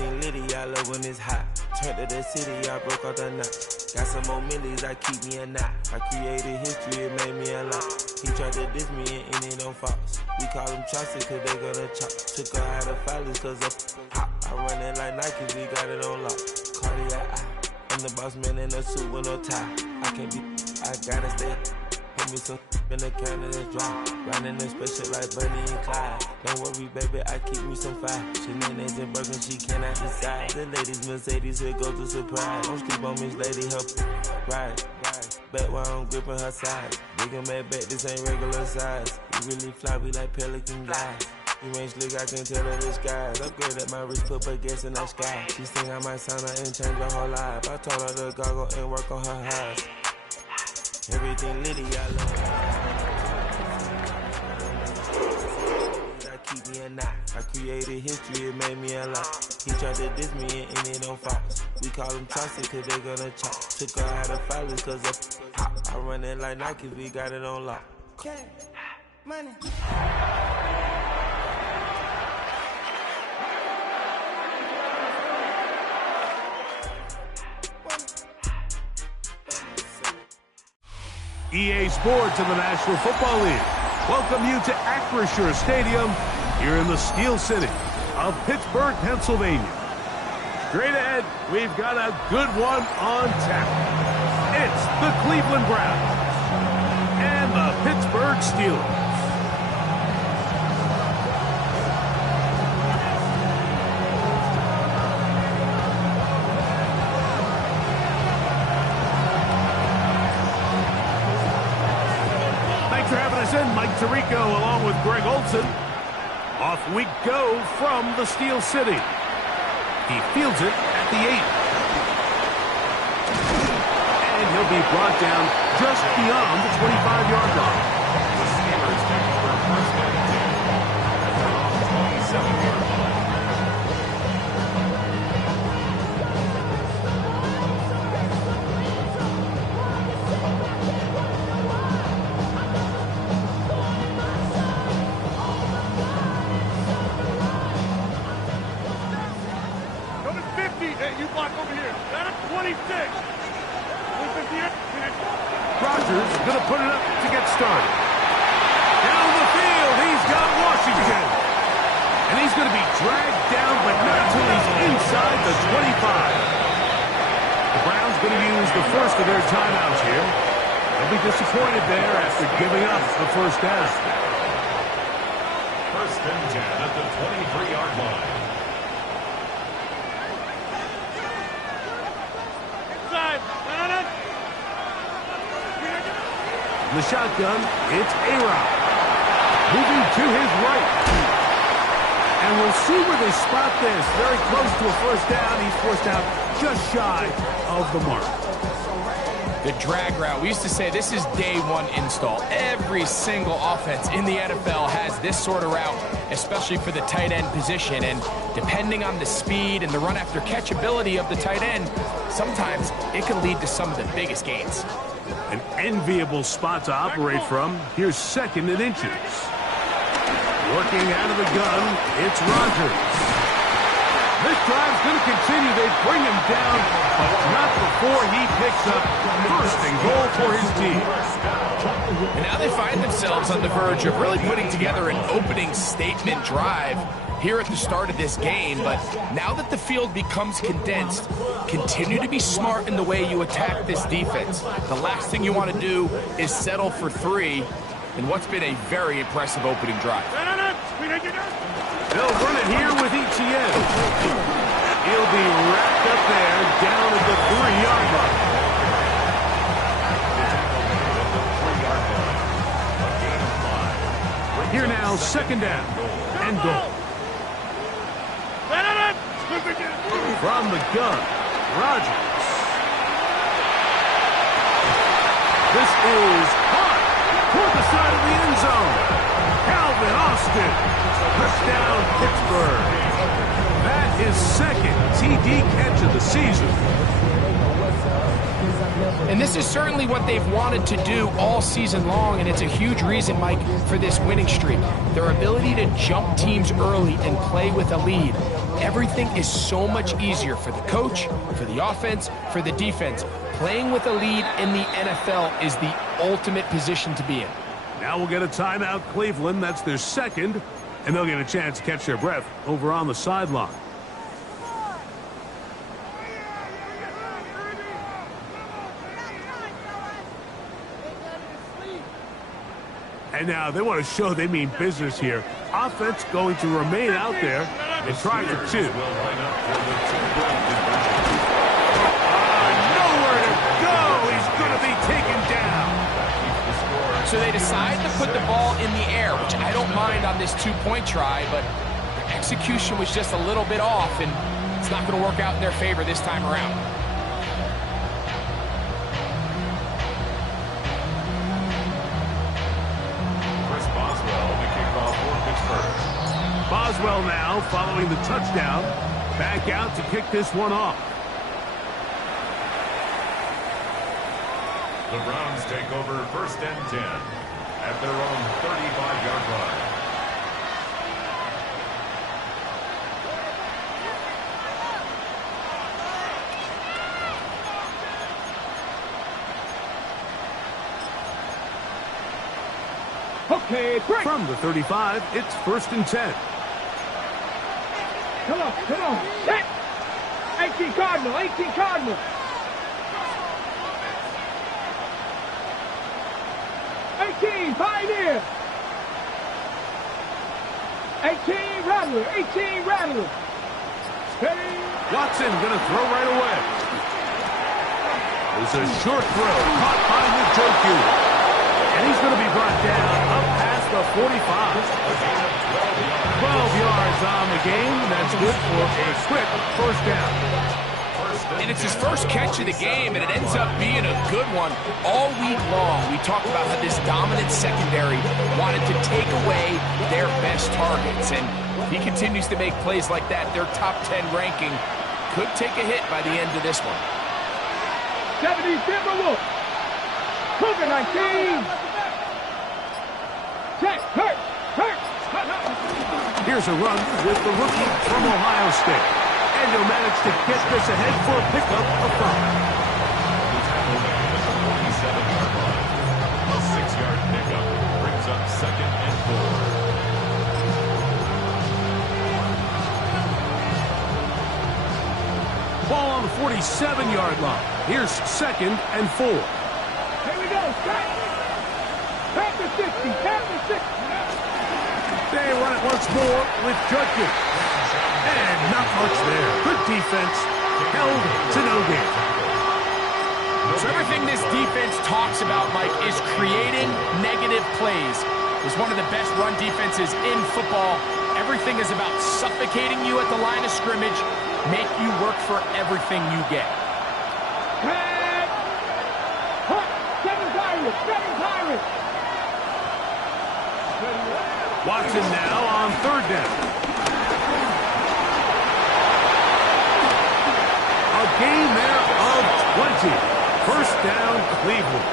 Everything litty, I love when it's hot. Turned to the city, I broke out the knot. Got some more millies, I keep me a knot. I created history, it made me a lot. He tried to diss me and it on Fox. We call them Chaucer cause they gonna chop. Took her out of filers cause of hot. I run it like Nike, we got it on lock. Cardiac eye. I'm the boss man in a suit with no tie. I can't be, I gotta stay. Put me some in the can and it's dry. Riding in special like Bunny and Clyde. Don't worry, baby, I keep me some fire. Shenanigans and Birkin, she cannot decide. The ladies Mercedes, here go to surprise. Don't sleep on Miss Lady, help ride. Back while I'm gripping her side. Big and mad back, this ain't regular size. We really fly, we like pelican guys. You ain't slick, I can tell her the skies. Upgrade at my wrist, put her gas in the sky. She think I might sign her and change her whole life. I told her to goggle and work on her highs. Everything litty, I love. I keep me a knot. I created history, it made me a lot. He tried to diss me and it on Fox. We call them Chaucer cause they gonna chop. Took her out of filers cause of hot. I run it like Nike, we got it on lock. Okay, money. EA Sports and the National Football League welcome you to Acrisure Stadium here in the Steel City of Pittsburgh, Pennsylvania. Straight ahead, we've got a good one on tap. It's the Cleveland Browns and the Pittsburgh Steelers. Thanks for having us in, Mike Tirico along with Greg Olson. Off we go from the Steel City. He fields it at the 8. And he'll be brought down just beyond the 25-yard line. The Steelers take for a first down and 10. They're off the 27-yard line. Hey, you block over here. That's 26. Rodgers going to put it up to get started. Down the field, he's got Washington. And he's going to be dragged down, but not until he's inside the 25. The Browns going to use the first of their timeouts here. They'll be disappointed there after giving up the first down. First and 10 at the 23-yard line. The shotgun, it's A-Rod. Moving to his right. And we'll see where they spot this. Very close to a first down. He's forced out just shy of the mark. The drag route. We used to say this is day one install. Every single offense in the NFL has this sort of route, especially for the tight end position. And depending on the speed and the run after catch ability of the tight end, sometimes it can lead to some of the biggest gains. An enviable spot to operate from. Here's second and inches. Working out of the gun, it's Rodgers. This drive's going to continue. They bring him down, but not before he picks up first and goal for his team. And now they find themselves on the verge of really putting together an opening statement drive here at the start of this game. But now that the field becomes condensed, continue to be smart in the way you attack this defense. The last thing you want to do is settle for 3 in what's been a very impressive opening drive. They'll run it here with Etienne. He'll be wrapped up there down at the 3-yard line. Here now, second down and goal. From the gun, Rodgers. This is caught toward the side of the end zone. Calvin Austin, touchdown Pittsburgh. That is second TD catch of the season. And this is certainly what they've wanted to do all season long, and it's a huge reason, Mike, for this winning streak. Their ability to jump teams early and play with a lead. everything is so much easier for the coach, for the offense, for the defense. Playing with a lead in the NFL is the ultimate position to be in. Now we'll get a timeout, Cleveland. That's their second, and they'll get a chance to catch their breath over on the sideline. And now they want to show they mean business here. Offense going to remain out there and try for two. Nowhere to go. He's going to be taken down. So they decide to put the ball in the air, which I don't mind on this two-point try, but the execution was just a little bit off, and it's not going to work out in their favor this time around. Boswell now following the touchdown. Back out to kick this one off. The Browns take over 1st and 10 at their own 35-yard line. Okay, break. From the 35, it's 1st and 10. Come on. Set. 18 Cardinal. 18 Cardinal. 18 Pioneer. 18 Rattler. 18 Rattler. Steady. Watson going to throw right away. It's a short throw caught by Njoku. And he's going to be brought down up past the 45. 12 yards on the game. That's good for a quick first down. And it's his first catch of the game, and it ends up being a good one. All week long, we talked about how this dominant secondary wanted to take away their best targets. And if he continues to make plays like that, their top 10 ranking could take a hit by the end of this one. 70 Timberwolves. Cougar 19. Check. Hurt. Here's a run with the rookie from Ohio State. And he'll manage to get this ahead for a pickup of 5. A 6-yard pickup brings up 2nd and 4. Ball on the 47-yard line. Here's 2nd and 4. Here we go. Tap the 60. Tap the 60. They run it once more with Judkins. And not much there. Good defense. Held to no gain. So everything this defense talks about, Mike, is creating negative plays. It's one of the best run defenses in football. Everything is about suffocating you at the line of scrimmage, make you work for everything you get. Seven Pirates. Watson now on 3rd down. A gain there of 20. 1st down, Cleveland.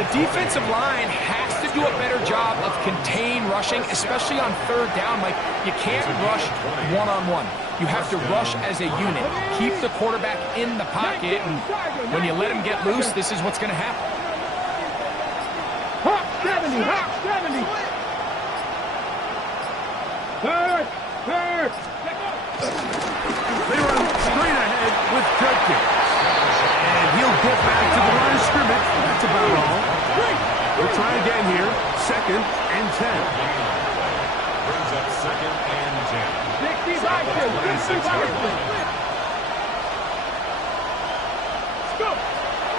The defensive line has to do a better job of contain rushing, especially on 3rd down. Like, you can't rush one-on-one. You have to rush as a unit. Keep the quarterback in the pocket, and when you let him get loose, this is what's going to happen. Hawk 70. Third. They run straight ahead with Judkins. And he'll get back to the line of scrimmage. That's about all. We'll try again here. 2nd and 10. Brings up 2nd and 10. 60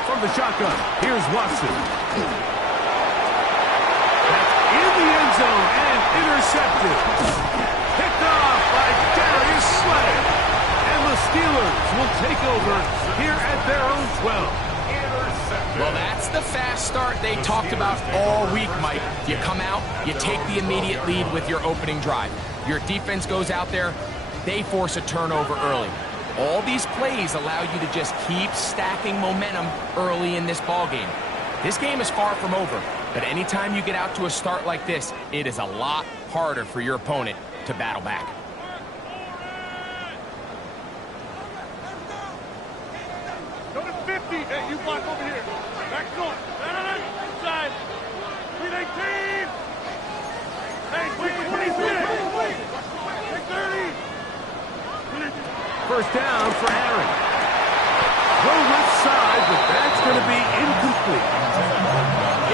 From the shotgun, here's Watson. That's in the end zone and intercepted. Picked off by Darius Slay. And the Steelers will take over here at their own 12. Well, that's the fast start they talked about all week, Mike. You come out, you take the immediate lead with your opening drive. Your defense goes out there, they force a turnover early. All these plays allow you to just keep stacking momentum early in this ball game. This game is far from over, but anytime you get out to a start like this, it is a lot harder for your opponent to battle back. first down for Aaron. Throw left side, but that's going to be incomplete.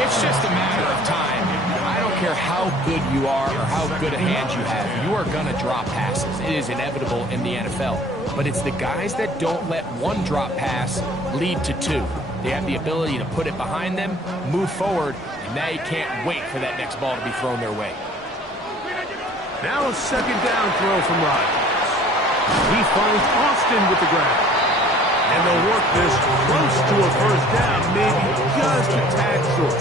It's just a matter of time. I don't care how good you are or how good a hand you have. You are going to drop passes. It is inevitable in the NFL. But it's the guys that don't let one drop pass lead to two. They have the ability to put it behind them, move forward, and now you can't wait for that next ball to be thrown their way. Now a second down throw from Rodgers. He finds Austin with the grab. And they'll work this close to a first down, maybe just a tad short.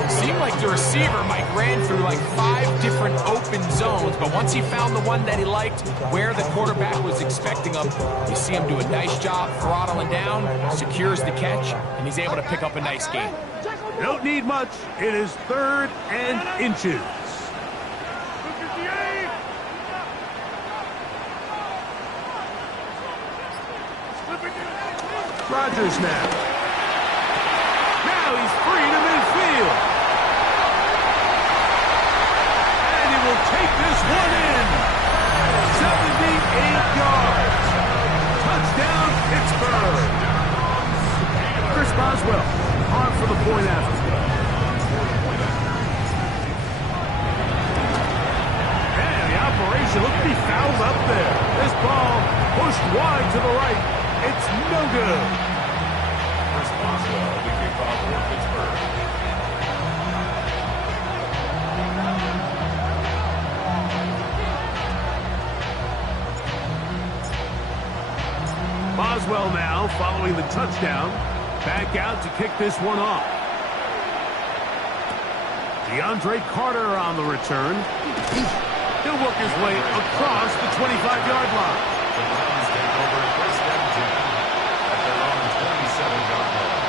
It seemed like the receiver, Mike, ran through like 5 different open zones, but once he found the one that he liked, where the quarterback was expecting him, you see him do a nice job throttling down, secures the catch, and he's able to pick up a nice gain. Don't need much. It is 3rd and inches. Rodgers now. Now he's free to midfield. And he will take this one in. 78 yards. Touchdown, Pittsburgh. Chris Boswell on for the point after. And the operation looked to be fouled up there. This ball pushed wide to the right. It's no good. Chris Boswell, the kickoff for Pittsburgh. Boswell now following the touchdown. Back out to kick this one off. DeAndre Carter on the return. He'll work his way across the 25-yard line. The Browns take over first and 10 at their own 27-yard line.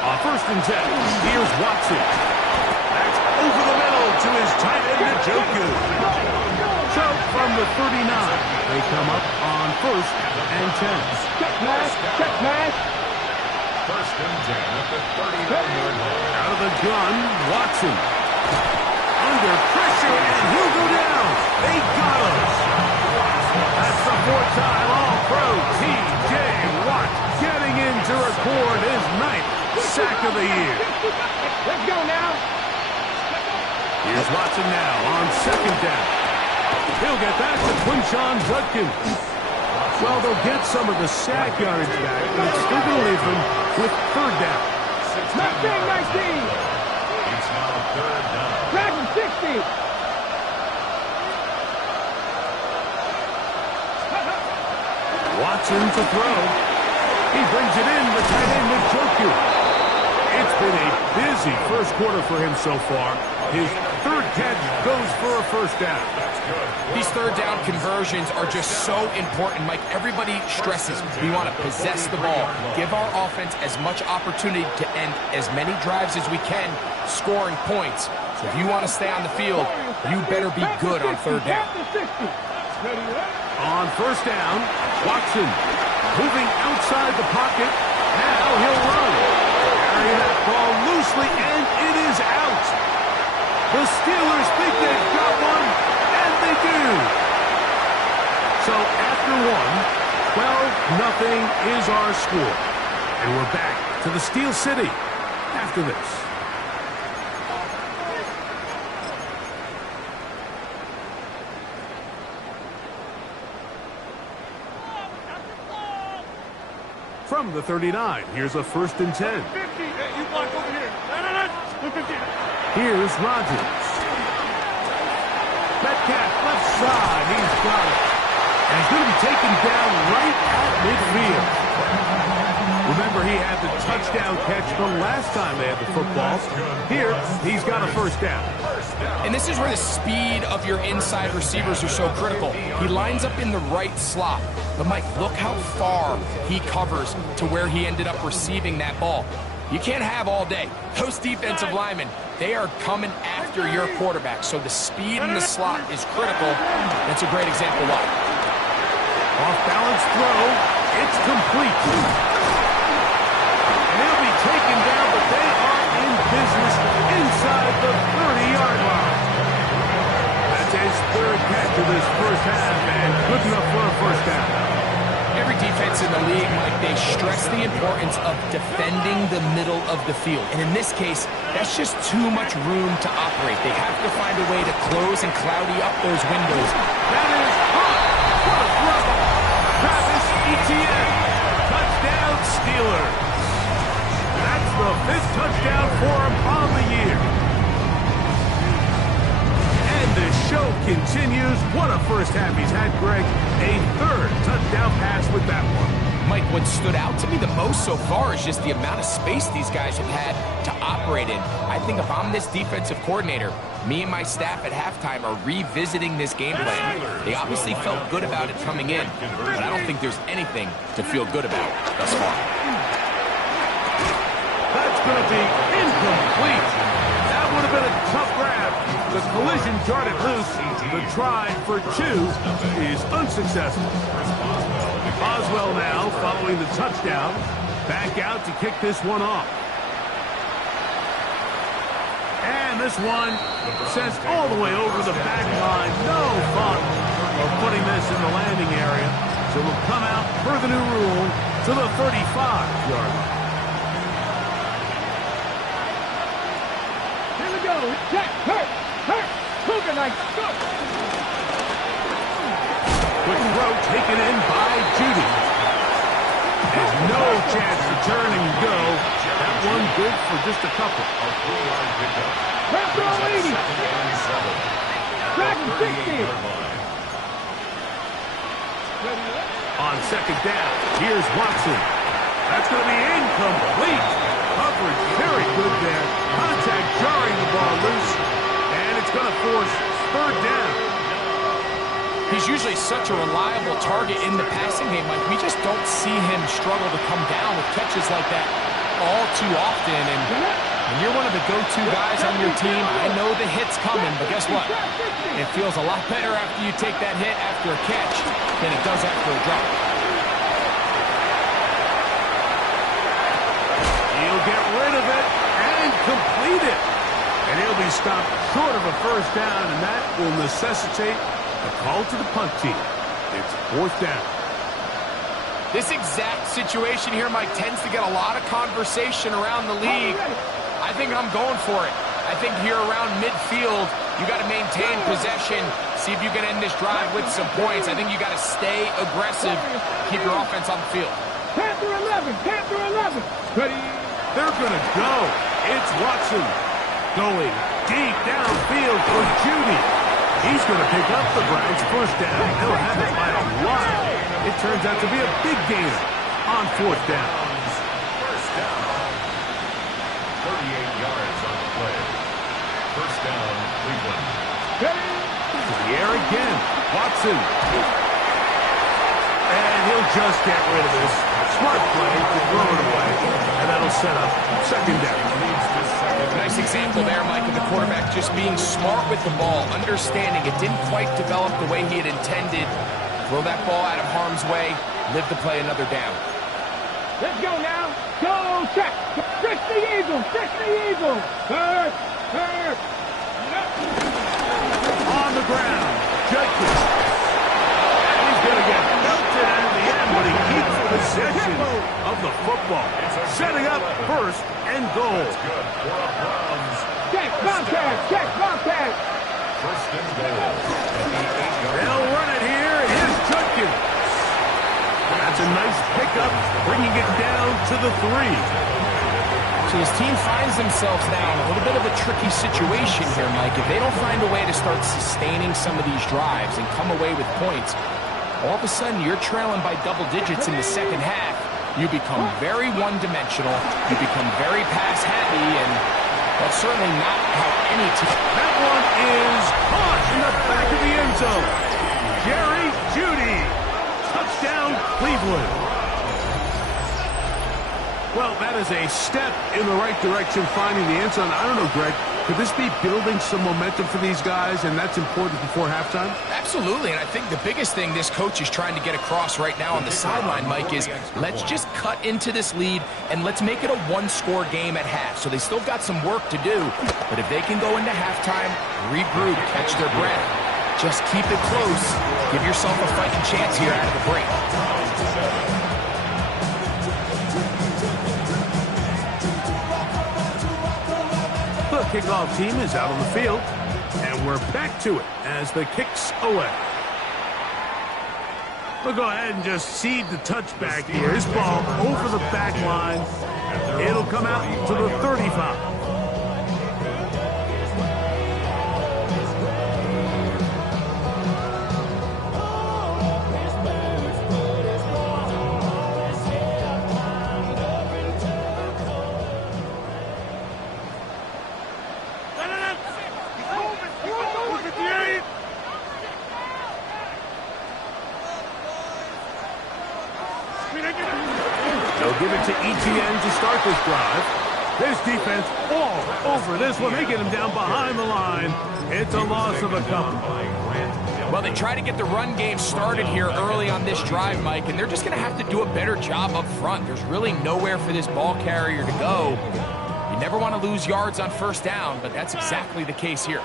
On first and 10, here's Watson. That's over the middle to his tight end, Njoku. So from the 39, they come up on first and 10. Check pass, check pass. First and 10 at the 39-yard line. Out of the gun, Watson. Under pressure, and he'll go down. They got us. That's the 4th time All-Pro T.J. Watt getting in to record his 9th sack of the year. Let's go now. Here's Watson now on second down. He'll get that to Quinshon Judkins. Well, they'll get some of the sack yardage back, but it's still going to leave them with 3rd down. 19. It's now 3rd down. Dragon 60. Watson to throw. He brings it in, the tight end Njoku. It's been a busy first quarter for him so far. His 3rd catch goes for a first down. These 3rd down conversions are just so important, Mike. Everybody stresses we want to possess the ball, give our offense as much opportunity to end as many drives as we can, scoring points. So if you want to stay on the field, you better be good on 3rd down. On first down, Watson moving outside the pocket. Now he'll run. Carry that ball loosely, and it is out. The Steelers think they've got one, and they do. So after one, 12-0 is our score. And we're back to the Steel City after this. From the 39, here's a first and 10. 50. Hey, you block over here. Here's Rodgers. Metcalf, left side. He's got it. And he's going to be taken down right at midfield. Remember, he had the touchdown catch the last time they had the football. Here, he's got a first down. And this is where the speed of your inside receivers are so critical. He lines up in the right slot. But, Mike, look how far he covers to where he ended up receiving that ball. You can't have all day. Those defensive linemen, they are coming after your quarterback. So the speed in the slot is critical. That's a great example why. Off-balance throw. It's complete. And he'll be taken down, but they are in business inside the 30-yard line. That's his third catch of this first half, and good enough for a first down. Every defense in the league, Mike, they stress the importance of defending the middle of the field. And in this case, that's just too much room to operate. They have to find a way to close and cloudy up those windows. That is hot. What a throw. Travis Etienne. Touchdown Steelers. That's the 5th touchdown for him on the year. And the show continues. What a first half he's had, Greg. A 3rd touchdown pass with that one. Mike, what stood out to me the most so far is just the amount of space these guys have had to operate in. I think if I'm this defensive coordinator, me and my staff at halftime are revisiting this game plan. They obviously felt good about it coming in, but I don't think there's anything to feel good about thus far. That's going to be incomplete. That would have been a tough grab. The collision jarred it loose. The try for 2 is unsuccessful. Boswell now following the touchdown. Back out to kick this one off. And this one sends all the way over the back line. No fun of putting this in the landing area. So we'll come out per the new rule to the 35-yard line. Here we go. Jack, hurt. Cougar night. Go. Quick throw taken in by Judy. And no chance to turn and go. That one good for just a couple. Grab throw 80. Track 60. On second down, here's Watson. That's going to be incomplete. Coverage very good there. Contact jarring the ball loose. And it's going to force 3rd down. He's usually such a reliable target in the passing game. Like, we just don't see him struggle to come down with catches like that all too often. And when you're one of the go-to guys on your team, I know the hit's coming, but guess what? It feels a lot better after you take that hit after a catch than it does after a drop. He'll get rid of it and complete it. And he'll be stopped short of a first down, and that will necessitate a call to the punt team. It's 4th down. This exact situation here, Mike, tends to get a lot of conversation around the league. I think I'm going for it. I think here around midfield, you got to maintain possession, see if you can end this drive with some points. I think you got to stay aggressive, keep your offense on the field. Panther 11. Ready. They're going to go. It's Watson going deep downfield for Judy. He's going to pick up the Browns' first down. They'll have it by a lot. It turns out to be a big gain on 4th down. First down. 38 yards on the play. First down, Cleveland. To the air again. Watson. And he'll just get rid of this. Smart play to throw it away. And that'll set up 2nd down. Nice example there, Mike, of the quarterback just being smart with the ball, understanding it didn't quite develop the way he had intended. Throw that ball out of harm's way, live to play another down. Let's go now. Go, check. Fix the Eagles. Hurt. On the ground. Judkins. And he's going to get belted out of the end, but he keeps possession of the football. Setting up 1st and goal. Check, contact. First and goal. They'll run it here. Here's Judkins. That's a nice pickup, bringing it down to the 3. So his team finds themselves now in a little bit of a tricky situation here, Mike. If they don't find a way to start sustaining some of these drives and come away with points, all of a sudden you're trailing by double digits in the second half. You become very one-dimensional. You become very pass-happy, and that's certainly not how any team... That one is caught in the back of the end zone. Jerry Jeudy. Touchdown, Cleveland. Well, that is a step in the right direction, finding the end zone. I don't know, Greg. Could this be building some momentum for these guys, and that's important before halftime? Absolutely, and I think the biggest thing this coach is trying to get across right now on the sideline, Mike, is let's just cut into this lead, and let's make it a one-score game at half. So they still got some work to do, but if they can go into halftime, regroup, catch their breath, just keep it close, give yourself a fighting chance here out of the break. The kickoff team is out on the field, and we're back to it as the kick's away. We'll go ahead and just seed the touchback here. His ball over the back line. It'll come out to the 35. They'll give it to ETN to start this drive. This defense all over this one. They get him down behind the line. It's a loss of a couple. Well, they try to get the run game started here early on this drive, Mike, and they're just going to have to do a better job up front. There's really nowhere for this ball carrier to go. You never want to lose yards on first down, but that's exactly the case here.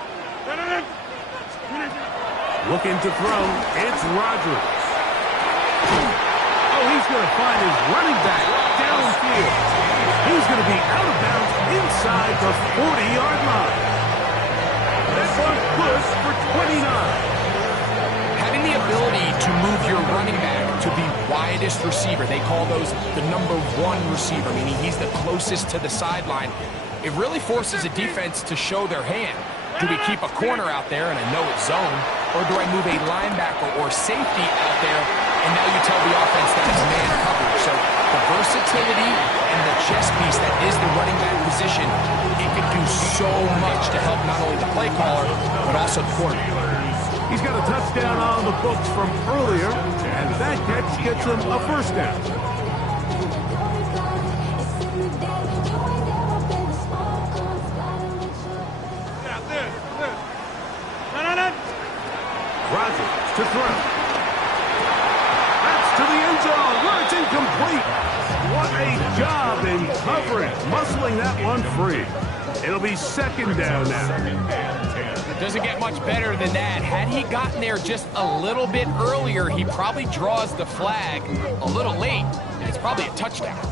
Looking to throw. It's Rodgers. Oh, he's going to find his running back downfield. He's going to be out of bounds inside the 40-yard line. That one's good for 29. Having the ability to move your running back to the widest receiver, they call those the number one receiver, meaning he's the closest to the sideline. It really forces a defense to show their hand. Do we keep a corner out there and I know it's zone, or do I move a linebacker or safety out there and now you tell the offense that it's man coverage? So the versatility and the chess piece that is the running back position, it can do so much to help not only the play caller, but also the quarterback. He's got a touchdown on the books from earlier, and that catch gets him a first down. Rodgers to throw. That's to the end zone where it's incomplete. What a job in coverage, muscling that one free. It'll be second down now. It doesn't get much better than that. Had he gotten there just a little bit earlier, he probably draws the flag a little late, and it's probably a touchdown.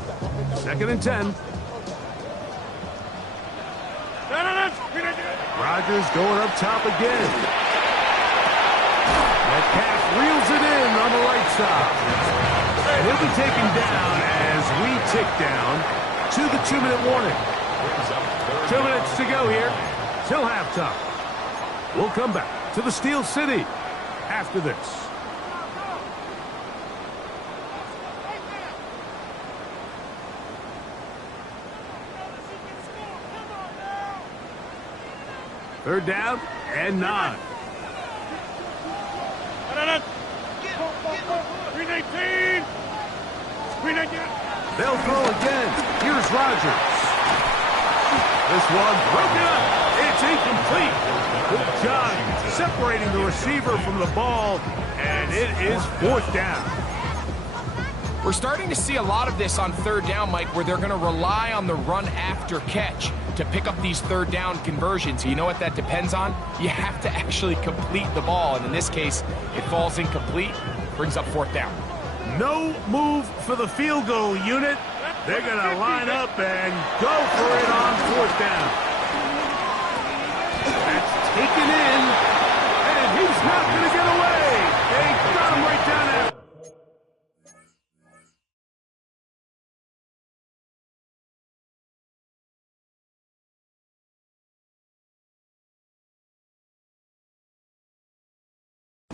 Second and 10. Rodgers going up top again. Metcalf reels it in on the right side. And he'll be taken down as we tick down to the 2-minute warning. 2 minutes to go here till halftime. We'll come back to the Steel City after this. Third down and 9. They'll throw again. Here's Rodgers. This one broken up. It's incomplete. Good job separating the receiver from the ball, and it is fourth down. We're starting to see a lot of this on third down, Mike, where they're going to rely on the run after catch to pick up these third down conversions. You know what that depends on? You have to actually complete the ball, and in this case, it falls incomplete, brings up fourth down. No move for the field goal unit. They're going to line up and go for it on fourth down. That's taken in, and he's not going to get away. They got him right down there.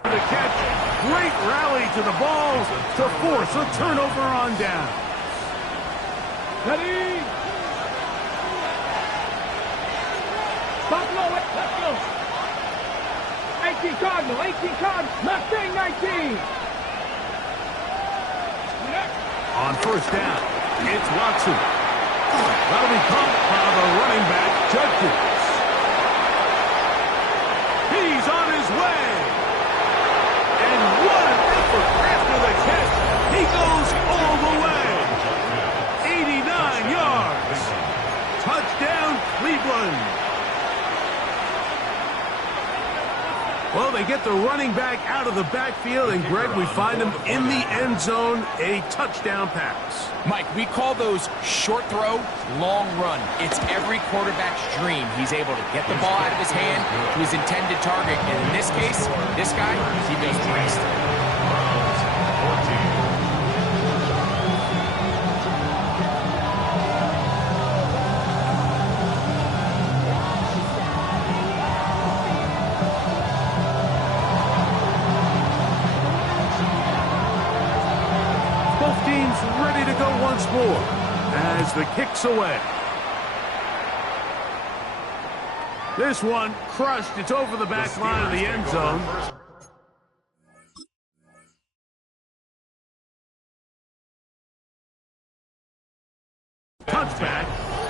The catch, great rally to the ball to force a turnover on down. Ready? Stop low, let's go. 18 Cardinal, 18 Cardinal, left thing 19. On first down, it's Watson. That'll be caught by the running back, Judkins. He's on his way. And what an effort after the catch. He goes all the way. 89 yards. Touchdown, Cleveland. Well, they get the running back out of the backfield, and Greg, we find him in the end zone, a touchdown pass. Mike, we call those short throw, long run. It's every quarterback's dream. He's able to get the ball out of his hand to his intended target, and in this case, this guy, he does the rest. Ready to go once more as the kick's away. This one crushed. It's over the back line of the end zone. Touchback,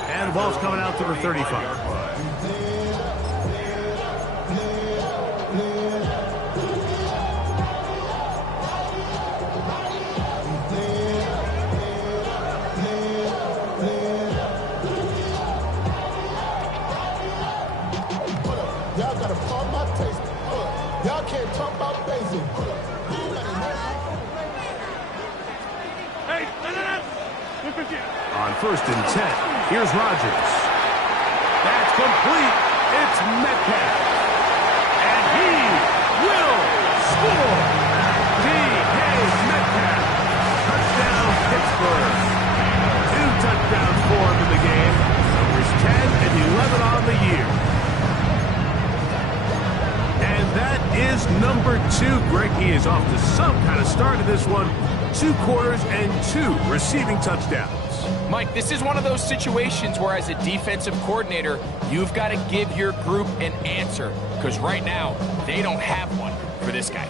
and the ball's coming out to the 35. Y'all can't talk about basic. Hey, on 1st and 10, here's Rodgers. That's complete. It's Metcalf. And he will score. D.K. Metcalf. Touchdown, Pittsburgh. 2 touchdowns for him in the game. Numbers 10 and 11 on the year. And that is number 2. Greg, he is off to some kind of start in this one. 2 quarters and 2 receiving touchdowns. Mike, this is one of those situations where as a defensive coordinator, you've got to give your group an answer. Because right now, they don't have one for this guy.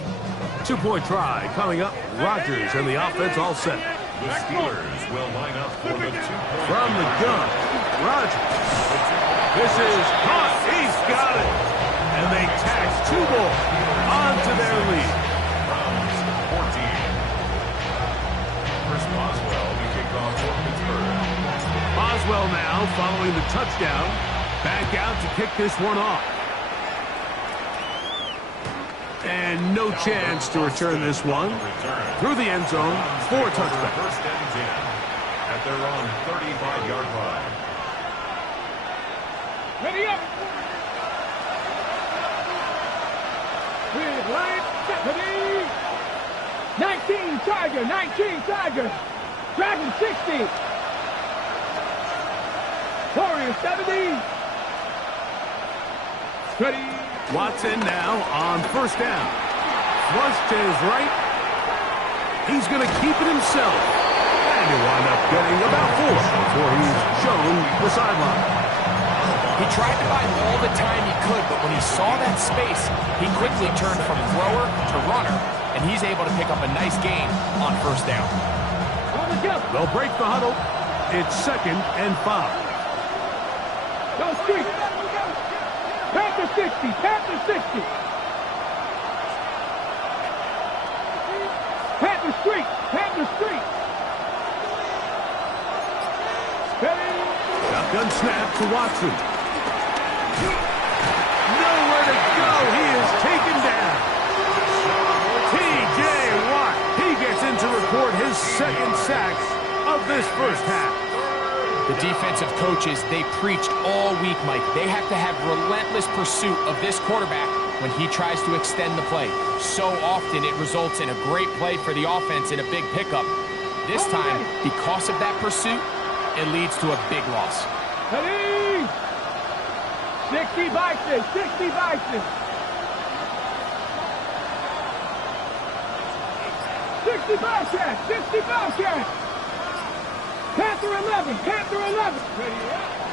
2-point try coming up. Rodgers and the offense all set. The Steelers will line up for the 2-point. From the gun, Rodgers. This is caught. He's got it. And they tax 2 more onto their lead. Browns 14. Chris Boswell will kick off for Pittsburgh. Boswell now following the touchdown. Back out to kick this one off. And no chance to return this one. Through the end zone for a touchback. 1st and 10 at their own 35-yard line. Ready up. With line, ready. 19 Charger, 19 Charger. Dragon 60. Warrior 70. Ready. Watson now on 1st down. Flush to his right. He's going to keep it himself. And he'll wind up getting about 4 before he's shown the sideline. He tried to buy all the time he could, but when he saw that space, he quickly turned from thrower to runner, and he's able to pick up a nice gain on 1st down. They'll break the huddle. It's 2nd and 5. Go street. Panther 60. Panther 60. Panther street. Panther street. Ready. Shotgun snap to Watson. Nowhere to go. He is taken down. T.J. Watt. He gets in to record his 2nd sack of this 1st half. The defensive coaches, they preached all week, Mike. They have to have relentless pursuit of this quarterback when he tries to extend the play. So often it results in a great play for the offense and a big pickup. This time, because of that pursuit, it leads to a big loss. Ready. 60 Bison. 60 Bison. 60 Bison. 60 Bison. Panther 11. Panther 11.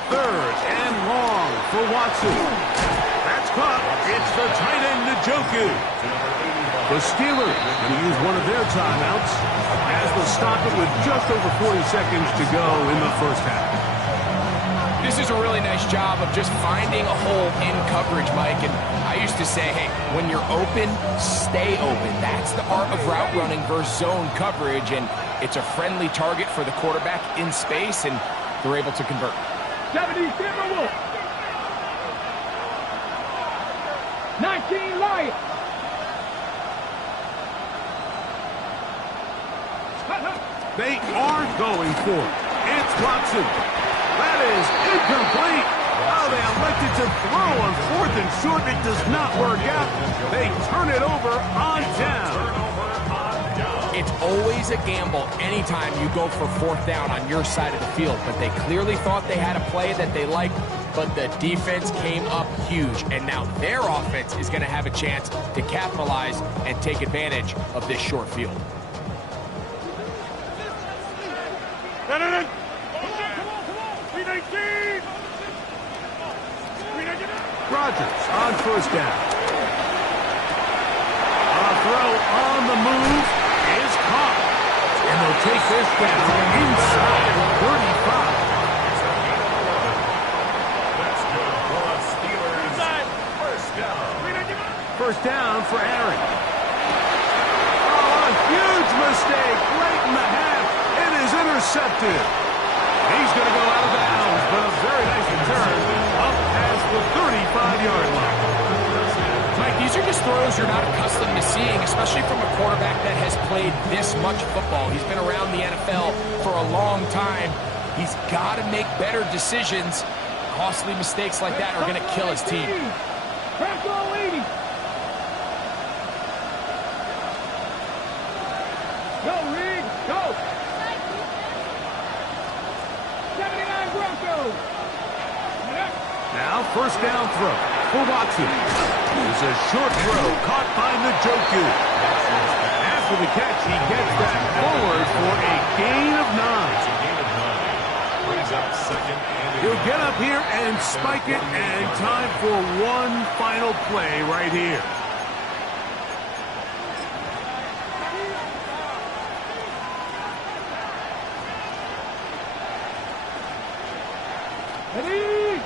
3rd and long for Watson. That's caught. It's the tight end, Njoku. The Steelers going to use one of their timeouts as they'll stop it with just over 40 seconds to go in the 1st half. This is a really nice job of just finding a hole in coverage, Mike. And I used to say, hey, when you're open, stay open. That's the art of route running versus zone coverage. And it's a friendly target for the quarterback in space, and they're able to convert. 70 Timberwolves. 19 Lions. They are going for it. It's Watson. That is incomplete. Oh, they elected to throw on 4th and short. It does not work out. They turn it over on down. It's always a gamble anytime you go for 4th down on your side of the field, but they clearly thought they had a play that they liked, but the defense came up huge, and now their offense is going to have a chance to capitalize and take advantage of this short field. Rodgers on 1st down. A throw on the move is caught. And they'll take this down inside the 35. That's good for the Steelers. First down. First down for Aaron. Oh, a huge mistake late in the half. It is intercepted. He's going to go out of bounds, but a very nice return up past the 35-yard line. Mike, these are just throws you're not accustomed to seeing, especially from a quarterback that has played this much football. He's been around the NFL for a long time. He's got to make better decisions. Costly mistakes like that are going to kill his team. Press all 80. Go, Reed, go. 79 Broncos. Now, first down throw for Watson. It's a short throw caught by Njoku. After the catch, he gets that forward for a gain of 9. Brings up 2nd and 8. He'll get up here and spike it, and time for one final play right here. Ready?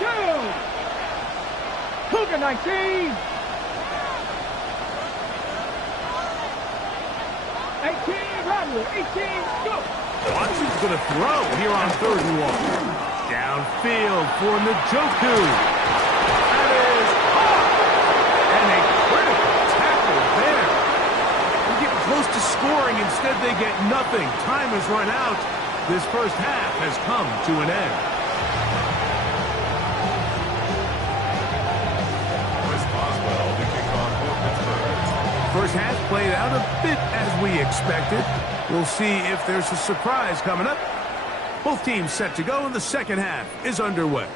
Go! Cougar 19! 18, Rodgers, 18, go! Watson's going to throw here on 3rd and 1. Downfield for Njoku. That is off. And a critical tackle there. They're getting close to scoring. Instead, they get nothing. Time has run out. This first half has come to an end. Chris Boswell to kick off for Pittsburgh. First half played out a bit as we expected. We'll see if there's a surprise coming up. Both teams set to go, and the second half is underway.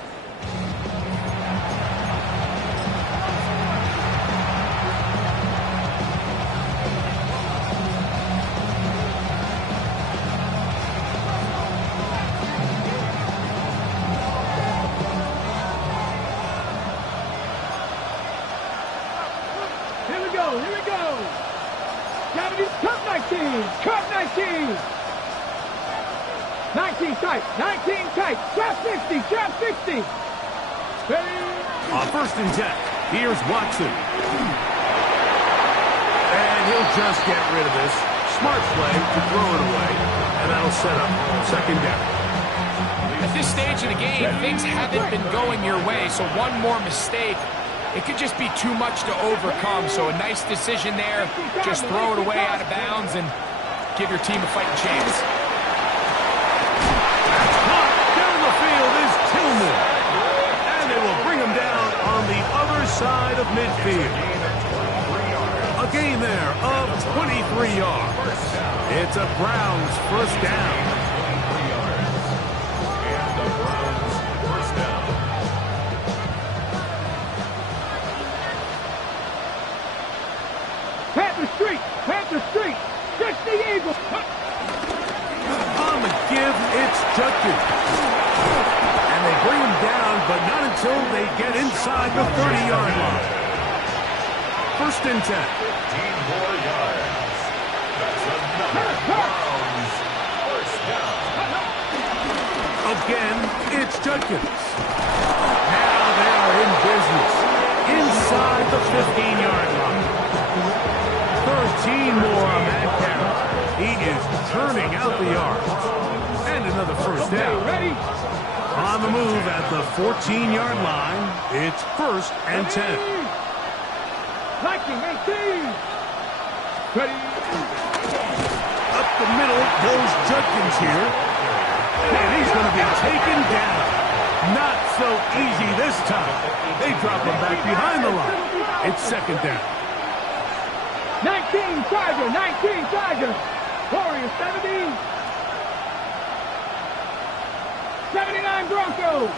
Here we go, here we go! Cup 19, Cup 19! 19 tight, 19 tight, trap 60, trap 60! Ready? On 1st and 10, here's Watson. And he'll just get rid of this. Smart play to throw it away, and that'll set up 2nd down. At this stage of the game, things haven't been going your way, so one more mistake, it could just be too much to overcome. So a nice decision there. Just throw it away out of bounds and give your team a fighting chance. That's caught. Down the field is Tillman. And they will bring him down on the other side of midfield. A gain there of 23 yards. It's a Browns first down. Panther Street, 60 Eagles. On the give, it's Judkins. And they bring him down, but not until they get inside the 30-yard line. 1st and 10. 15 more yards. That's another Browns first again, it's Judkins. Now they are in business. Inside the 15-yard line. 13 more on that carry. He is turning out the yards. And another first down. Ready? On the move at the 14-yard line, it's 1st and 10. Liking 18. Ready? Up the middle goes Judkins here. And he's going to be taken down. Not so easy this time. They drop him back behind the line. It's 2nd down. 19 Chargers, 19 Chargers. Warriors 70. 79 Broncos.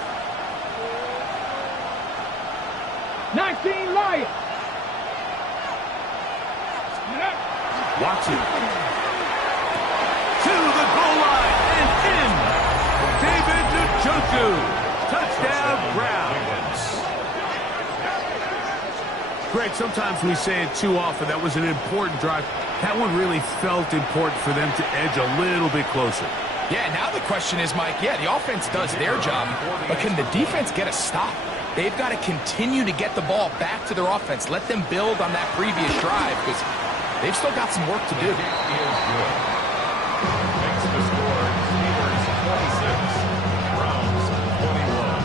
19 Lions. Watson. To the goal line and in. David Njoku. Touchdown, Browns. Greg, sometimes we say it too often. That was an important drive. That one really felt important for them to edge a little bit closer. Yeah, now the question is, Mike, yeah, the offense does their job, but can the defense get a stop? They've got to continue to get the ball back to their offense. Let them build on that previous drive because they've still got some work to do. Makes the score Steelers 26, Browns 21.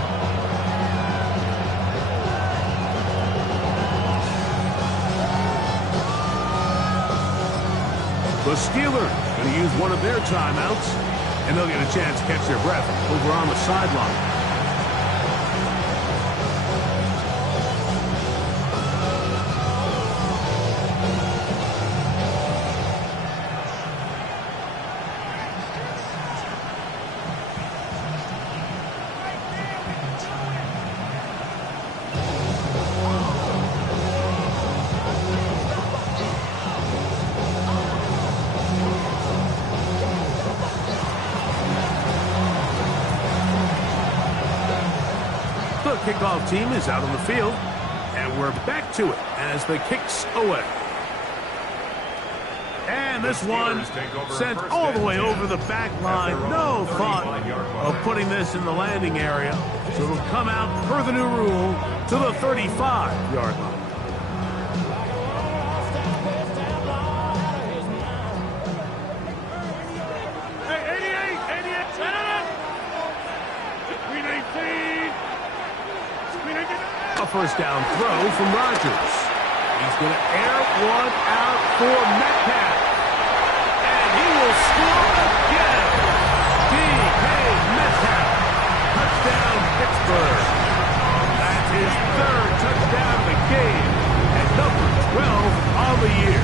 The Steelers going to use one of their timeouts, and they'll get a chance to catch their breath over on the sideline. Kickoff team is out on the field, and we're back to it as the kick's away. And this one sent all the way over the back line. No thought of putting this in the landing area, so it'll come out per the new rule to the 35-yard line. A first down throw from Rodgers. He's going to air one out for Metcalf. And he will score again. D.K. Metcalf. Touchdown, Pittsburgh. That's his 3rd touchdown of the game. And number 12 on the year.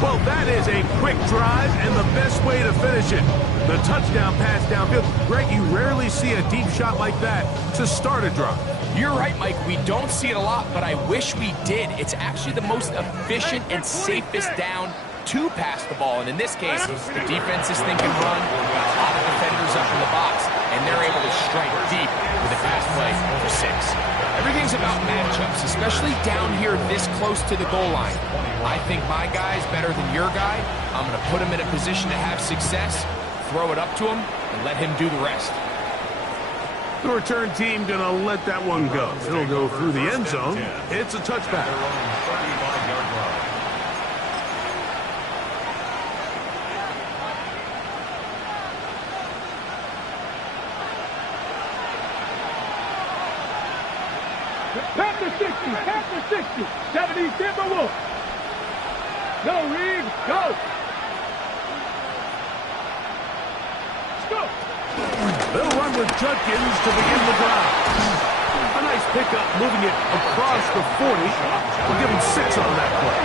Well, that is a quick drive and the best way to finish it. The touchdown pass downfield. Greg, you rarely see a deep shot like that to start a drive. You're right, Mike. We don't see it a lot, but I wish we did. It's actually the most efficient and safest down to pass the ball. And in this case, the defense is thinking run, got a lot of defenders up in the box, and they're able to strike deep with a pass play for 6. Everything's about matchups, especially down here this close to the goal line. I think my guy's better than your guy. I'm going to put him in a position to have success, throw it up to him, and let him do the rest. The return team going to let that one go. It'll go through the end zone. It's a touchback. Panther 60, Panther 60, 70 Timberwolves. Go, Reed, go. Let's go. They'll run with Judkins to begin the drive. A nice pickup moving it across the 40. We'll give him 6 on that play.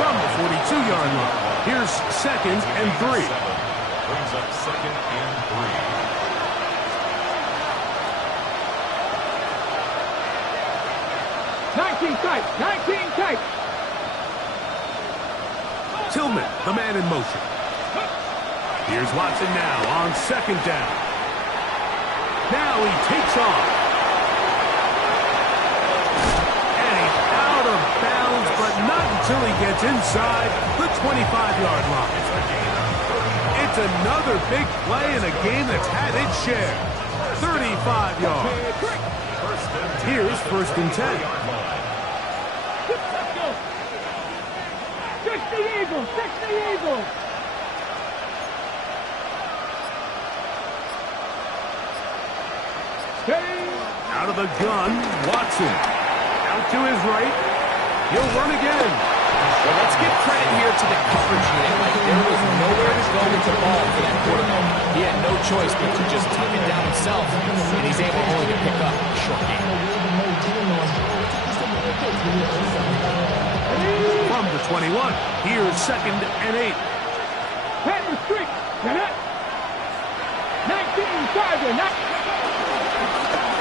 From the 42-yard line, here's 2nd and 3. Brings up 2nd and 3. Tight, 19 tight. Tillman, the man in motion. Here's Watson now on 2nd down. Now he takes off. And he's out of bounds, but not until he gets inside the 25-yard line. It's Just another big play in a game that's had its share. 35 yards. Here's 1st and 10. Let's go. 60 Eagles, 60 Eagles. Out of the gun, Watson. Out to his right. He'll run again. Well, let's give credit here to the coverage unit. Like, there was nowhere to go with the ball for that quarterback. He had no choice but to just tuck it down himself, and he's able only to pick up a short game. From the 21, here's 2nd and 8. Panthers strict. 19 Charger.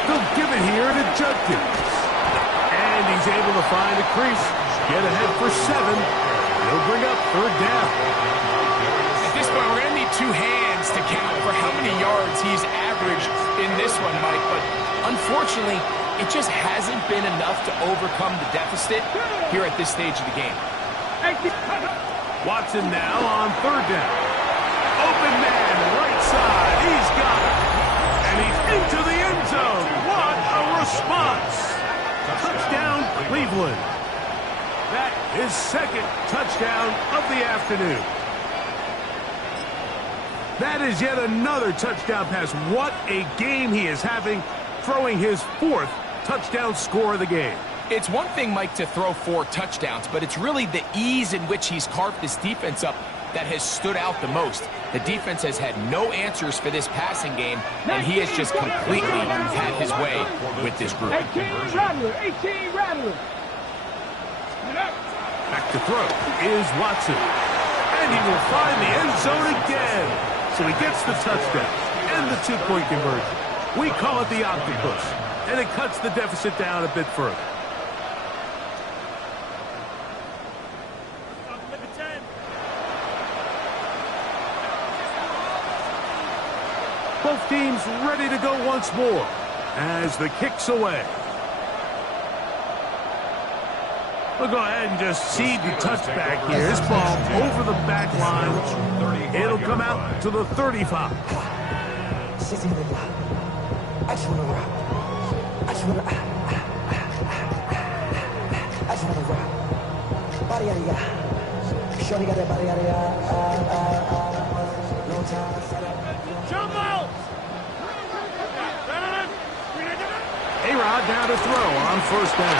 They'll give it here to Judkins. And he's able to find a crease. Get ahead for 7. He'll bring up 3rd down. At this point, we're going to need 2 hands to count for how many yards he's averaged in this one, Mike. But unfortunately, it just hasn't been enough to overcome the deficit here at this stage of the game. Watson now on 3rd down. Open man, right side. He's got it. And he's into the end zone. What a response. Touchdown, Cleveland. That is 2nd touchdown of the afternoon. That is yet another touchdown pass. What a game he is having, throwing his 4th touchdown score of the game. It's one thing, Mike, to throw 4 touchdowns, but it's really the ease in which he's carved this defense up that has stood out the most. The defense has had no answers for this passing game, and he has just completely had his way with this group. 18 Rattler. Back to throw is Watson. And he will find the end zone again. So he gets the touchdown and the 2-point conversion. We call it the octopus, and it cuts the deficit down a bit further. Both teams ready to go once more as the kick's away. We'll go ahead and just seed the touchback here. This ball over the back line. It'll come out to the 35. A-Rod down to throw on 1st down.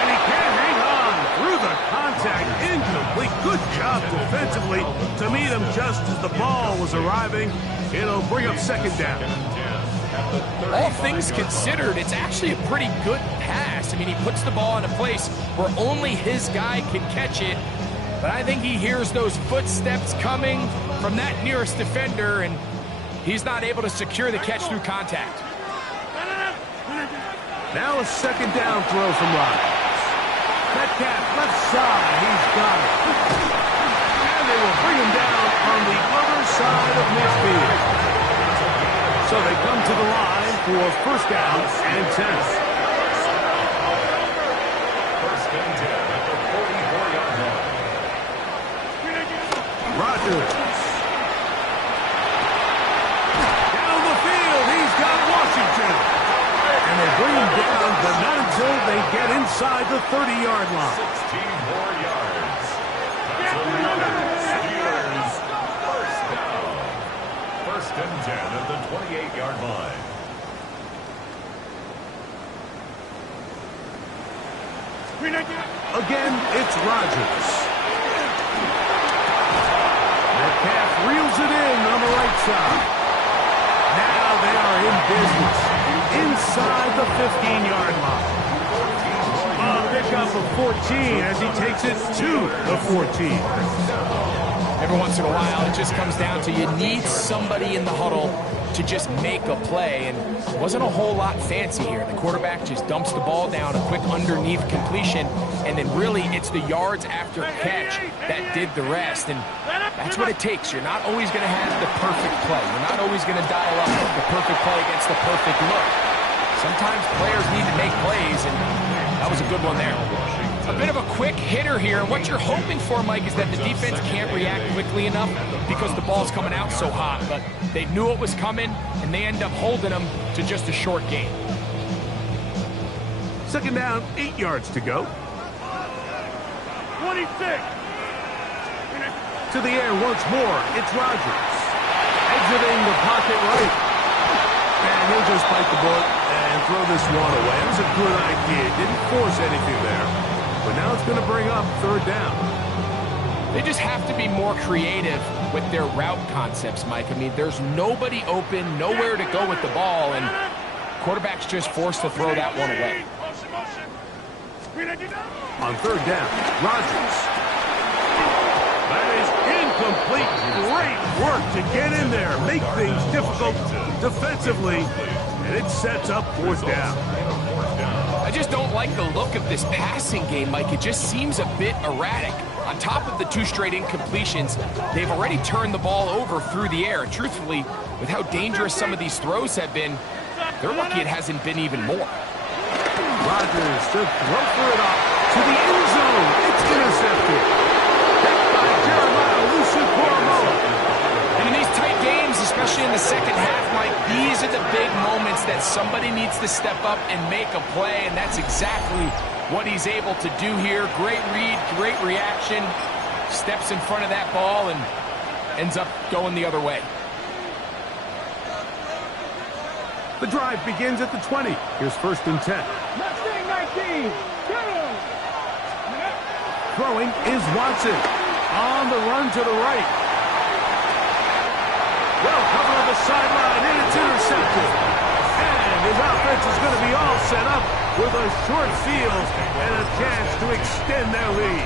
And he can't hang on through the contact. Incomplete. Good job defensively to meet him just as the ball was arriving. It'll bring up 2nd down. All things considered, it's actually a pretty good pass. I mean, he puts the ball in a place where only his guy can catch it. But I think he hears those footsteps coming from that nearest defender, and he's not able to secure the catch through contact. Now a 2nd down throw from Rodgers. Metcalf left side. He's got it. And they will bring him down on the other side of midfield. So they come to the line for 1st down and 10. 1st and 10 at the 44-yard line. Rodgers. Down the field. He's got Washington. And they bring him down, but not until they get inside the 30-yard line. 16 more yards. Steelers, 1st down. 1st and 10 at the 28-yard line. Again, it's Rodgers. Metcalf reels it in on the right side. Now they are in business inside the 15-yard line. Pick up a 14 as he takes it to the 14. Every once in a while, it just comes down to you need somebody in the huddle to just make a play, and it wasn't a whole lot fancy here. The quarterback just dumps the ball down, a quick underneath completion, and then really it's the yards after catch that did the rest, and that's what it takes. You're not always going to have the perfect play. You're not always going to dial up the perfect play against the perfect look. Sometimes players need to make plays, and that was a good one there. a bit of a quick hitter here. And what you're hoping for, Mike, is that the defense can't react quickly enough because the ball's coming out so hot. But they knew it was coming, and they end up holding them to just a short game. Second down, 8 yards to go. 26. To the air once more, it's Rodgers. Exiting the pocket right. And he'll just bite the bullet and throw this one away. It was a good idea. Didn't force anything there. But now it's going to bring up third down. They just have to be more creative with their route concepts, Mike. I mean, there's nobody open, nowhere to go with the ball, and quarterback's just forced to throw that one away. On third down, Rodgers. That is incomplete. Great work to get in there, make things difficult defensively, and it sets up fourth down. I just don't like the look of this passing game, Mike. It just seems a bit erratic. On top of the 2 straight incompletions, they've already turned the ball over through the air. And truthfully, with how dangerous some of these throws have been, they're lucky it hasn't been even more. Rodgers to throw for it up to the end zone. It's intercepted. Hit by Jeremiah Owusu-Koramoah. And in these tight games, especially in the second half, Mike, these are the big moments that somebody needs to step up and make a play, and that's exactly what he's able to do here. Great read, great reaction, steps in front of that ball and ends up going the other way. The drive begins at the 20. Here's first and 10. Mustang 19. Throwing is Watson. On the run to the right. Well covered on the sideline, and it's intercepted. And his offense is going to be all set up with a short field and a chance to extend their lead.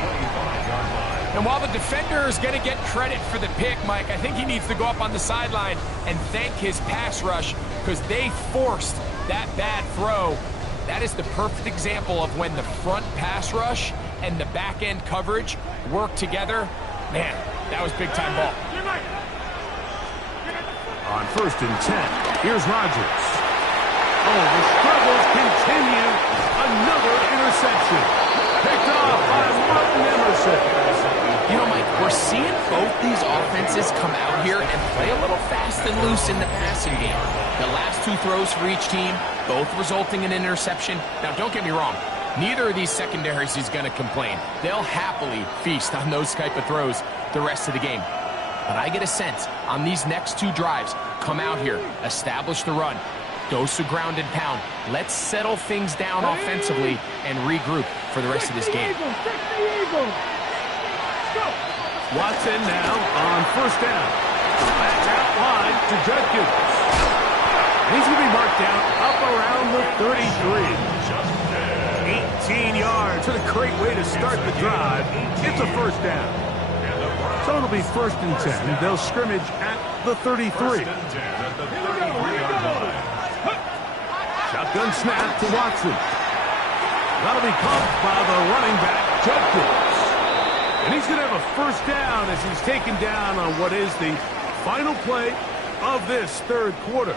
And while the defender is going to get credit for the pick, Mike, I think he needs to go up on the sideline and thank his pass rush because they forced that bad throw. That is the perfect example of when the front pass rush and the back end coverage work together. Man, that was big-time ball. On first and 10, here's Rodgers. Oh, the struggles continue. Another interception. Picked off by Martin Emerson. You know, Mike, we're seeing both these offenses come out here and play a little fast and loose in the passing game. The last 2 throws for each team, both resulting in an interception. Now, don't get me wrong. Neither of these secondaries is going to complain. They'll happily feast on those type of throws the rest of the game. But I get a sense on these next 2 drives, come out here, establish the run, dose of ground and pound. Let's settle things down offensively and regroup for the rest of this game. Watson now on first down. Back out wide to Judkins. He's going to be marked down up around the 33. 18 yards. What a great way to start the drive. It's a first down. So it'll be first and 10. They'll scrimmage at the 33. Shotgun snap to Watson. That'll be caught by the running back, Judkins. And he's going to have a first down as he's taken down on what is the final play of this third quarter.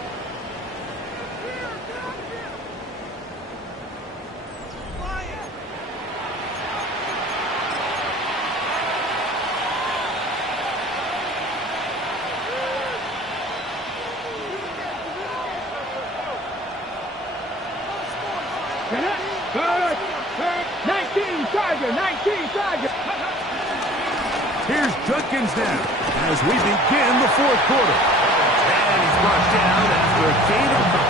Here's Judkins now as we begin the fourth quarter. And he's brought down after a gain of 9.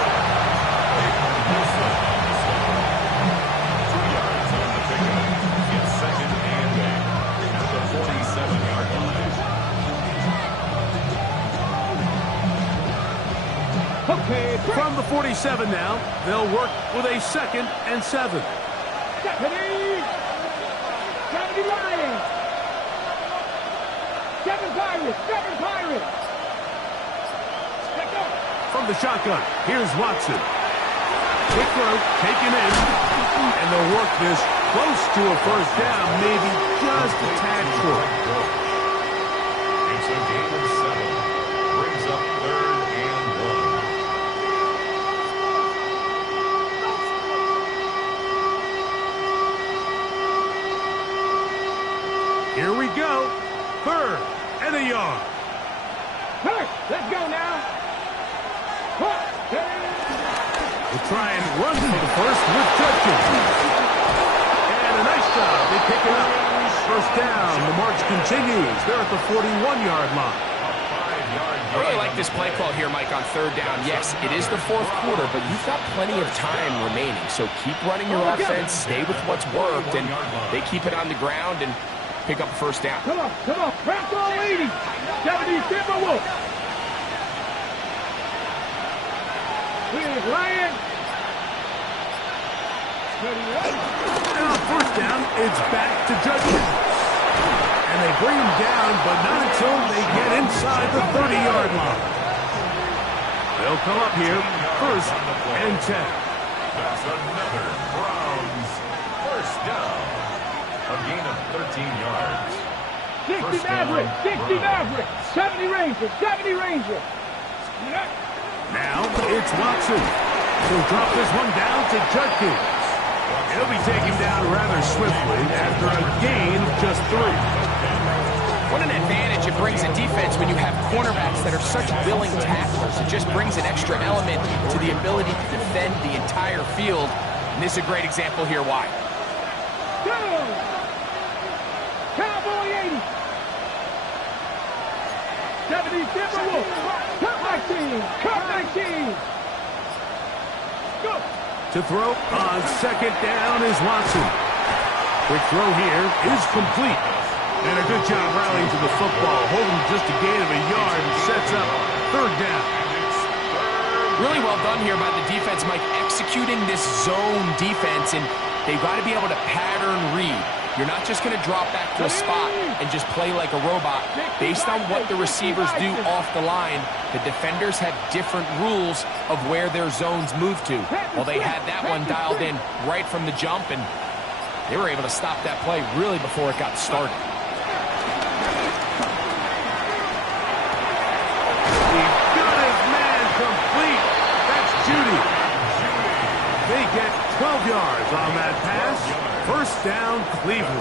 2 yards on the pickup. It's second and 8 at the 47-yard line. Okay, From the 47 now, they'll work with a second and 7. Stephanie! 70 Lions! 7 Pirates! 7 Pirates! Let's go! From the shotgun, here's Watson. Quick throw, taken in, and they'll work this close to a first down, maybe just a tad short. It's a gain of 7. Brings up third and 1. to try and run for the first with Judkins. And a nice job. They pick it up. First down. The march continues. They're at the 41-yard line. I really like this play call here, Mike, on third down. Yes, it is the fourth quarter, but you've got plenty of time remaining. So keep running your offense, stay with what's worked, and they keep it on the ground and pick up first down. Come on. Crack all 80. 70 Timberwolves. Here's Ryan. And on first down, it's back to Judkins. And they bring him down, but not until they get inside the 30-yard line. They'll come up here, first and 10. That's another Browns first down. A gain of 13 yards. 60 Maverick. 60 Maverick. 70 Ranger. 70 Ranger. Now it's Watson. He'll drop this one down to Judkins. He'll be taken down rather swiftly after a gain of just 3. What an advantage it brings a defense when you have cornerbacks that are such willing tacklers. It just brings an extra element to the ability to defend the entire field. And this is a great example here why. Go! Cowboy 80. 70 Timberwolves. Cut 19. Cut 19. Go! To throw on second down is Watson. Quick throw here is complete. And a good job rallying to the football, holding just a gain of a yard and sets up third down. Really well done here by the defense, Mike, executing this zone defense, and they've got to be able to pattern read. You're not just going to drop back to a spot and just play like a robot. Based on what the receivers do off the line, the defenders have different rules of where their zones move to. Well, they had that one dialed in right from the jump, and they were able to stop that play really before it got started. Judy. They get 12 yards on that pass. First down, Cleveland.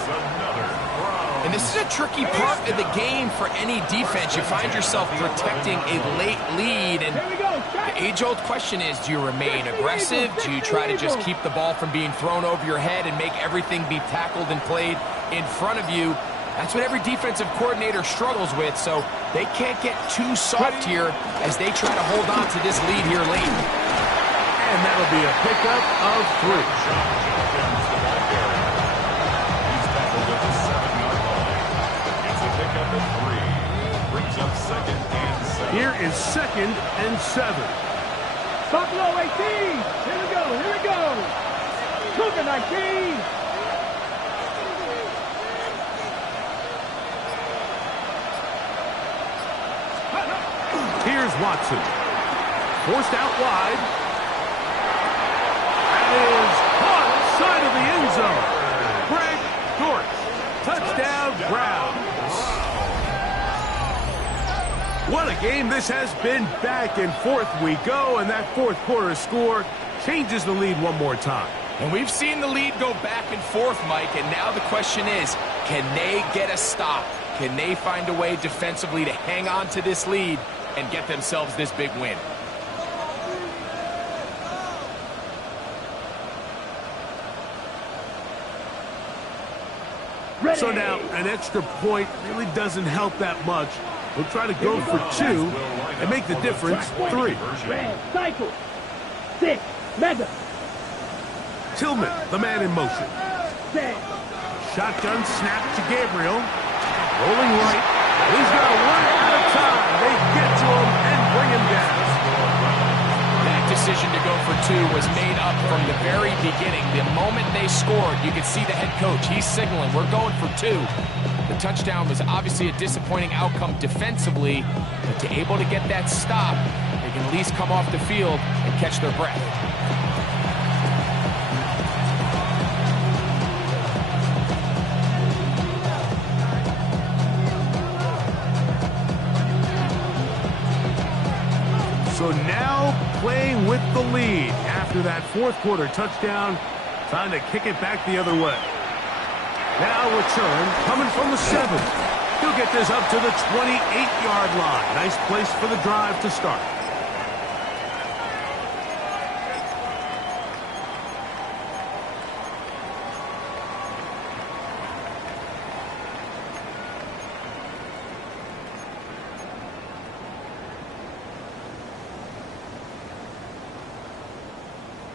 And this is a tricky part of the game for any defense. You find yourself protecting a late lead, and the age-old question is, do you remain aggressive? Do you try to just keep the ball from being thrown over your head and make everything be tackled and played in front of you? That's what every defensive coordinator struggles with, so they can't get too soft here as they try to hold on to this lead here late. And that'll be a pickup of 3. He's tackled at the 7-yard line. It's a pickup of 3. Brings up second and 7. Here is second and 7. Buffalo 18. Here we go. Cougar 19. Here's Watson. Forced out wide. That is caught side of the end zone. Greg Dortch. Touchdown, Browns. What a game this has been. Back and forth we go, and that fourth quarter score changes the lead one more time. And we've seen the lead go back and forth, Mike, and now the question is, can they get a stop? Can they find a way defensively to hang on to this lead and get themselves this big win? So now an extra point really doesn't help that much. We'll try to go for 2 and make the difference 3. Red, cycle. 6, mega. Tillman, the man in motion. 10. Shotgun snap to Gabriel. Rolling right. He's got to run out of time. They get to him and bring him down. That decision to go for 2 was made up from the very beginning. The moment they scored, you could see the head coach. He's signaling, we're going for 2. The touchdown was obviously a disappointing outcome defensively, but to able to get that stop, they can at least come off the field and catch their breath. So now playing with the lead after that fourth quarter touchdown, trying to kick it back the other way. Now return coming from the 7. He'll get this up to the 28-yard line. Nice place for the drive to start.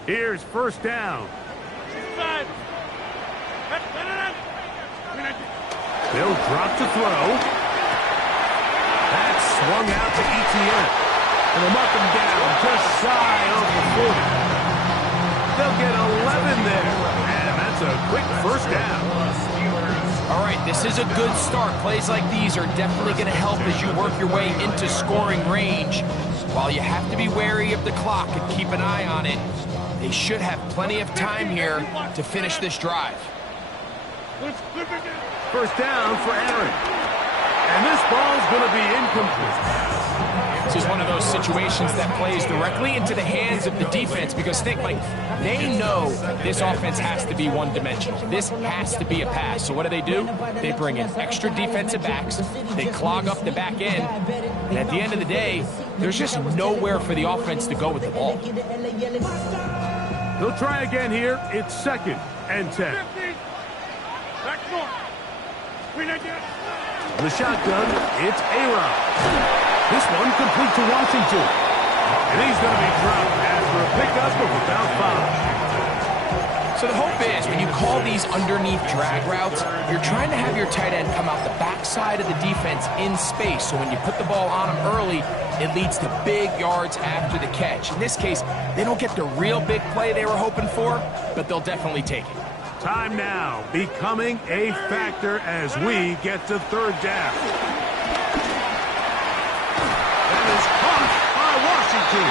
Here's first down. They'll drop to throw. That's swung out to ETN. And they'll mark him down just shy of the 40. They'll get 11 there. And that's a quick first down. All right, this is a good start. Plays like these are definitely going to help as you work your way into scoring range. While you have to be wary of the clock and keep an eye on it, they should have plenty of time here to finish this drive. First down for Aaron. And this ball's going to be incomplete. This is one of those situations that plays directly into the hands of the defense because think, like, they know this offense has to be one-dimensional. This has to be a pass. So what do? They bring in extra defensive backs. They clog up the back end. And at the end of the day, there's just nowhere for the offense to go with the ball. They'll try again here. It's 2nd and 10. The shotgun, it's A-Rod. This one complete to Washington. And he's going to be dropped after a pickup of about 5. So the hope is when you call these underneath drag routes, you're trying to have your tight end come out the backside of the defense in space. So when you put the ball on him early, it leads to big yards after the catch. In this case, they don't get the real big play they were hoping for, but they'll definitely take it. Time now becoming a factor as we get to 3rd down. That is caught by Washington.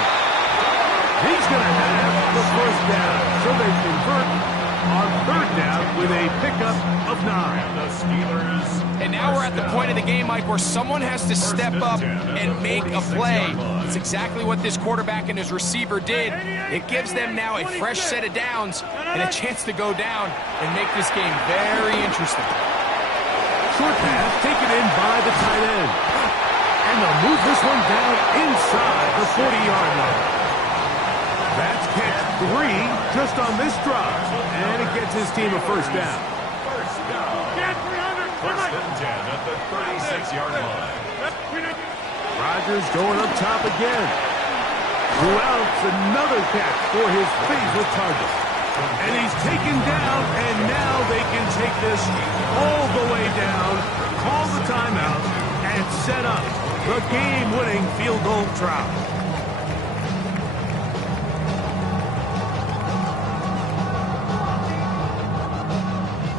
He's going to have the first down. So they convert on 3rd down with a pickup of 9. The Steelers. And now we're at the point of the game, Mike, where someone has to step up and make a play. It's exactly what this quarterback and his receiver did. It gives them now a fresh set of downs and a chance to go down and make this game very interesting. Short pass taken in by the tight end. And they'll move this one down inside the 40-yard line. That's catch 3 just on this drive. And it gets his team a first down. First and 10 at the 36-yard line. Rodgers going up top again. Throughout another catch for his favorite target. And he's taken down, and now they can take this all the way down, call the timeout, and set up the game-winning field goal try.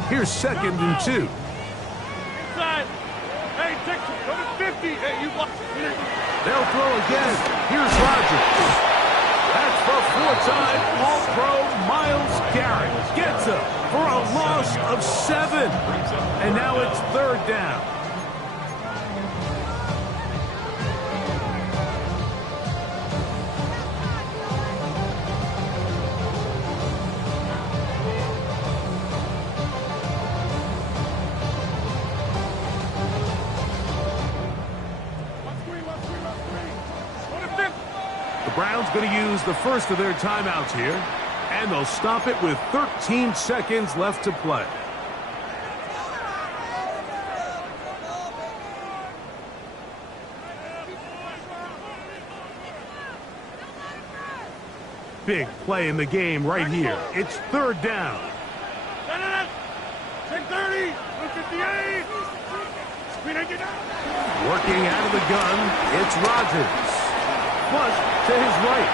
Here's 2nd and 2. Hey, Texas, go to 50. Hey, you block. They'll throw again. Here's Rodgers. That's for 4-time All-Pro Myles Garrett. Gets him for a loss of 7. And now it's 3rd down. Browns going to use the first of their timeouts here, and they'll stop it with 13 seconds left to play. Big play in the game right here. It's 3rd down. 10-30, 158. Working out of the gun, it's Rodgers. Flush to his right.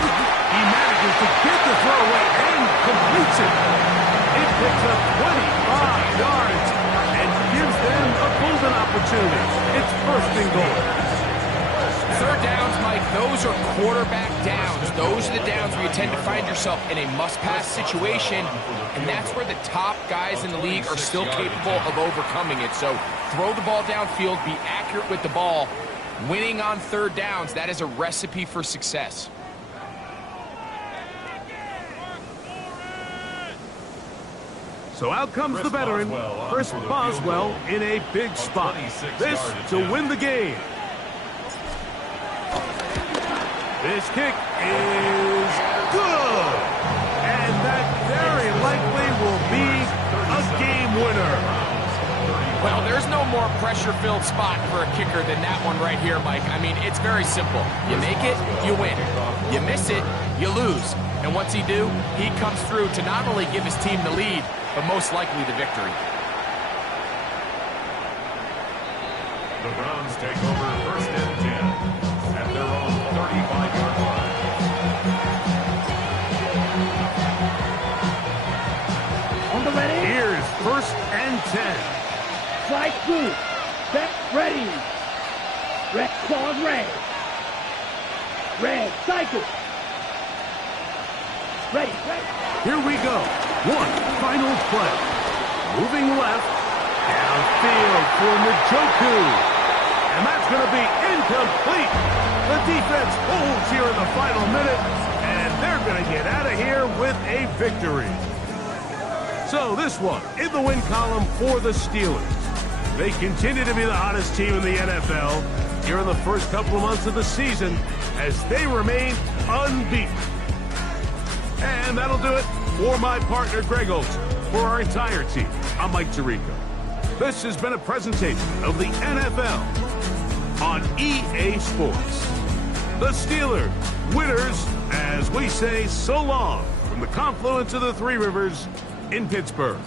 He manages to get the throw away and completes it. It picks up 25 yards and gives them a golden opportunity. It's 1st and goal. 3rd downs, Mike, those are quarterback downs. Those are the downs where you tend to find yourself in a must-pass situation, and that's where the top guys in the league are still capable of overcoming it. So throw the ball downfield, be accurate with the ball. Winning on 3rd downs, that is a recipe for success. So out comes the veteran, Chris Boswell, in a big spot. This to win the game. This kick is good. And that very likely will be a game winner. Well, there's no more pressure-filled spot for a kicker than that one right here, Mike. I mean, it's very simple. You make it, you win. You miss it, you lose. And what's he do? He comes through to not only give his team the lead, but most likely the victory. The Browns take over 1st and 10 at their own 35-yard line. On the ready. Here's 1st and 10. Slide through. Set. Ready. Red. Claws red. Red. Cycle. Ready. Ready. Here we go. One final play. Moving left. Downfield for Njoku. And that's going to be incomplete. The defense holds here in the final minute, and they're going to get out of here with a victory. So this one in the win column for the Steelers. They continue to be the hottest team in the NFL here in the first couple of months of the season as they remain unbeaten. And that'll do it for my partner, Greg Olson. For our entire team, I'm Mike Tirico. This has been a presentation of the NFL on EA Sports. The Steelers, winners, as we say so long from the confluence of the Three Rivers in Pittsburgh.